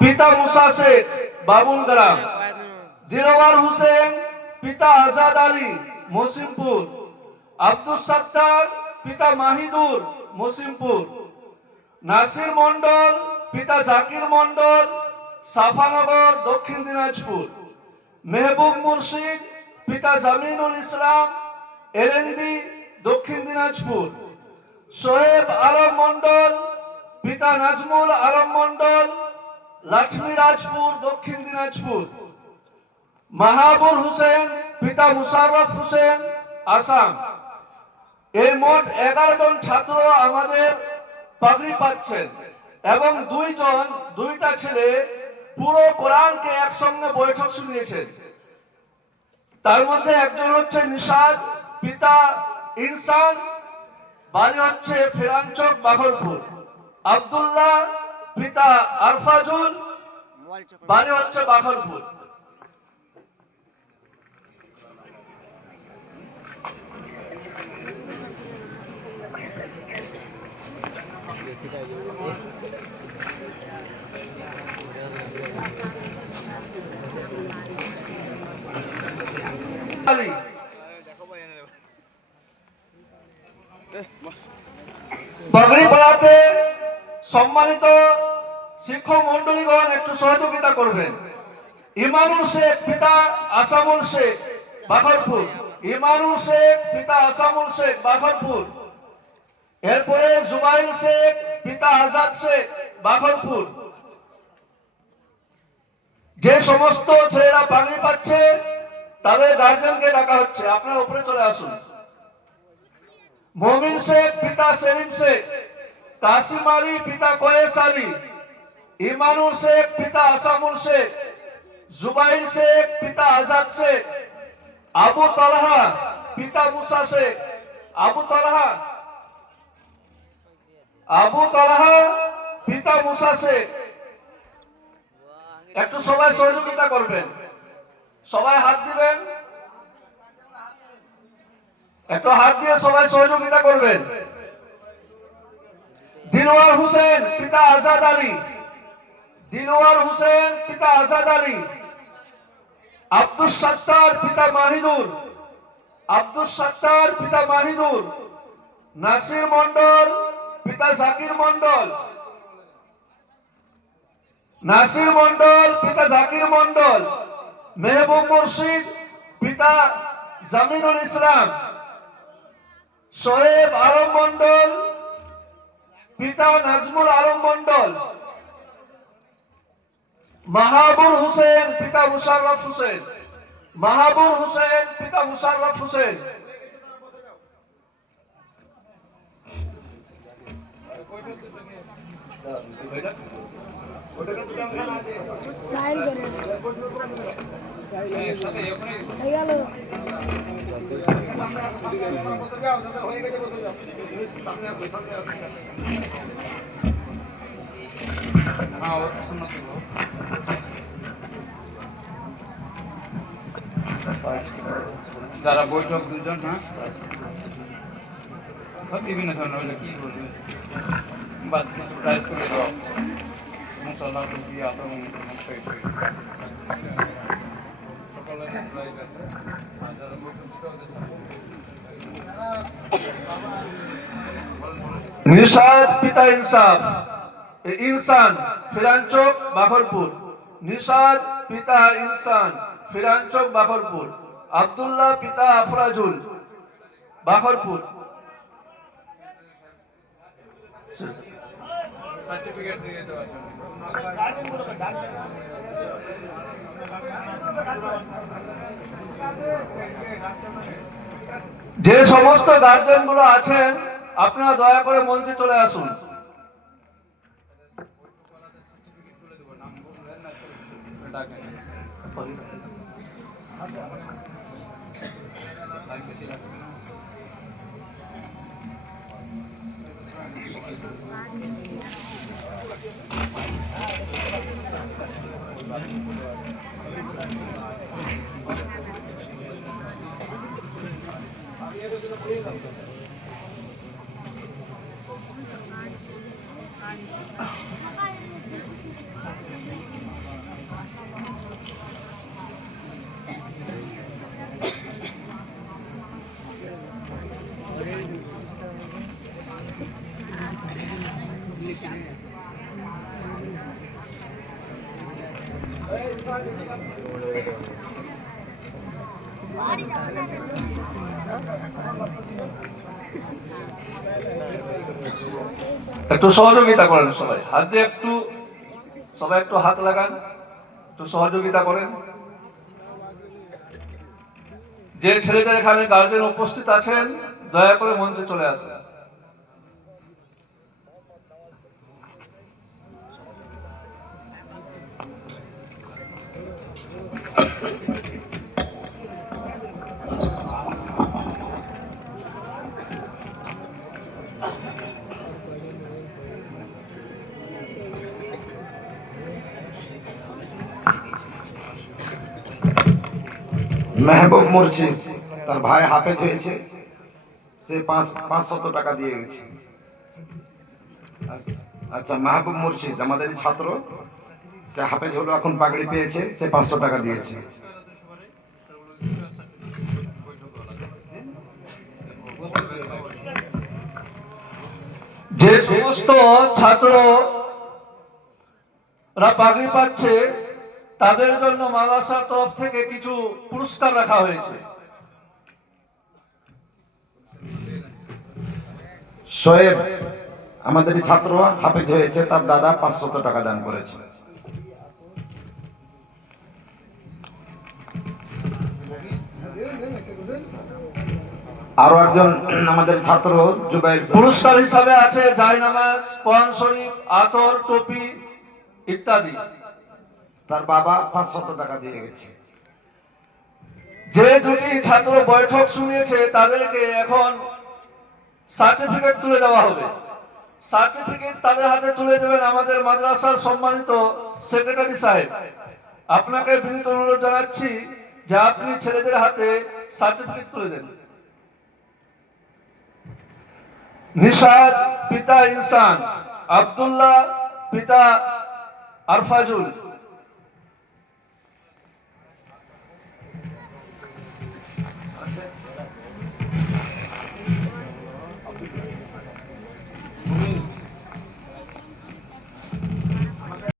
পিতা মুসা শেখ বাবুনগ্রাম, দিলওয়ার হোসেন পিতা আজাদ আলী মসিমপুর, আব্দুল সত্তার পিতা মাহিদুর মসিমপুর, নাসির মন্ডল পিতা জাকির মন্ডল সাফানগর দক্ষিণ দিনাজপুর, মেহবুব মুর্শিদ পিতা জামিনুল ইসলাম এলেন্দি দক্ষিণ দিনাজপুর, সোহেব আলম মন্ডল পিতা নাজমুল আলম মন্ডল লক্ষ্মীরাজপুর দক্ষিণ দিনাজপুর, মাহাবুর হোসেন পিতা মুশাররফ হোসেন আসাম। এই মোট 11 জন ছাত্র আমাদের পাগড়ি পাচ্ছেন এবং দুইটা ছেলে পুরো কোরআনকে একসঙ্গে বৈঠক শুনিয়েছেন। তার মধ্যে একজন হচ্ছে নিশাদ পিতা ইনসান, বাড়ি হচ্ছে ফেরানচক বাঘলপুর, আব্দুল্লাহ পিতা আরফাজুল, বাড়ি হচ্ছে বাঘলপুর। পাগড়ি পড়াতে সম্মানিত শিক্ষক মন্ডলীগণ একটু সহযোগিতা করবেন। ইমানুল শেখ পিতা আসামুল শেখ বাঘলপুর, ইমানুল শেখ পিতা আসামুল শেখ বাঘলপুর। এরপরে জুবাইল শেখ পিতা আজাদ শেখ বাঘলপুর। যে সমস্ত ছেলেরা পাগড়ি পাচ্ছে তাদের গার্জেনকে ডাকা হচ্ছে, আপনারা উপরে চলে আসুন। মমিন শেখ পিতা সেলিম শেখ, কাসিম আলী পিতা কয়েস আলী, ইমানুল শেখ পিতা আসামুল শেখ, জুবাইল শেখ পিতা আজাদ শেখ, আবু তালহা পিতা মুসা শেখ, আবু তালহা পিতা মুসা শেখ। একটু সবাই সহযোগিতা করবেন, সবাই হাত দিবেন, একটু হাত দিয়ে সবাই সহযোগিতা করবেন। দিলওয়ার হোসেন পিতা আজাদ আলী, দিলওয়ার হোসেন পিতা আজাদ আলী, আব্দুল সত্তার পিতা মাহিদুর, আব্দুল সত্তার পিতা মাহিদুর, নাসির মন্ডল পিতা জাকির মন্ডল, নাসির মন্ডল পিতা জাকির মন্ডল, মেহবুব মুর্শিদ পিতা জামিনুল ইসলাম, সোহেব আলম মন্ডল পিতা নাজমুল আলম মন্ডল, মাহাবুর হোসেন পিতা মুশাররফ হোসেন, মাহাবুর হোসেন পিতা মুশাররফ হোসেন। যারা বৈঠক দুজন না বিভিন্ন ধরনের কি বলবে বাস কিছু প্রাইস করে দেওয়া মশলা টুপি আতঙ্ক নিশাদ পিতা ইনসাফ ইনসান ফিরানচক বাঘলপুর, নিশাদ পিতা ইনসান ফিরানচক বাঘলপুর, আব্দুল্লাহ পিতা আফরাজুল বাঘলপুর। সার্টিফিকেট দিয়ে দেওয়ার জন্য যে সমস্ত গার্জেন গুলো আছেন আপনারা দয়া করে মঞ্চে চলে আসুন। একটু সহযোগিতা করেন সবাই, হাত দিয়ে একটু, সবাই একটু হাত লাগান, একটু সহযোগিতা করেন। যে ছেলেদের এখানে গার্জেন উপস্থিত আছেন দয়া করে মঞ্চে চলে আসেন। মেহবুব মুর্শিদ, তার ভাই হাফেজ হয়েছে, সে 500 টাকা দিয়ে গেছে। আচ্ছা, মেহবুব মুর্শিদ আমাদের ছাত্র, সে হাফেজ হলো, এখন পাগড়ি পেয়েছে, সে 500 টাকা দিয়েছে। যে সমস্ত ছাত্ররা পাগড়ি পাচ্ছে তাদের জন্য মাদ্রাসার তরফ থেকে কিছু পুরস্কার রাখা হয়েছে। শোয়েব আমাদের ছাত্র, হাফেজ হয়েছে, তার দাদা 500 টাকা দান করেছে। আরো একজন আমাদের ছাত্র জুবাইর, পুরস্কার হিসাবে আছে জায়নামাজ, কোরআন শরীফ, আতর, টুপি ইত্যাদি। তার বাবা 500 টাকা দিয়ে গেছে। যে দুটি ছাত্র বৈঠক শুনিয়েছে তাদেরকে এখন সার্টিফিকেট তুলে দেওয়া হবে। সার্টিফিকেট তাদের হাতে তুলে দেবেন আমাদের মাদ্রাসার সম্মানিত সেক্রেটারি সাহেব। আপনাকে বিনীত অনুরোধ জানাচ্ছি যে আপনি ছেলেদের হাতে সার্টিফিকেট তুলে দেন। নিশাদ পিতা ইনসান, আব্দুল্লাহ পিতা আরফাজুল,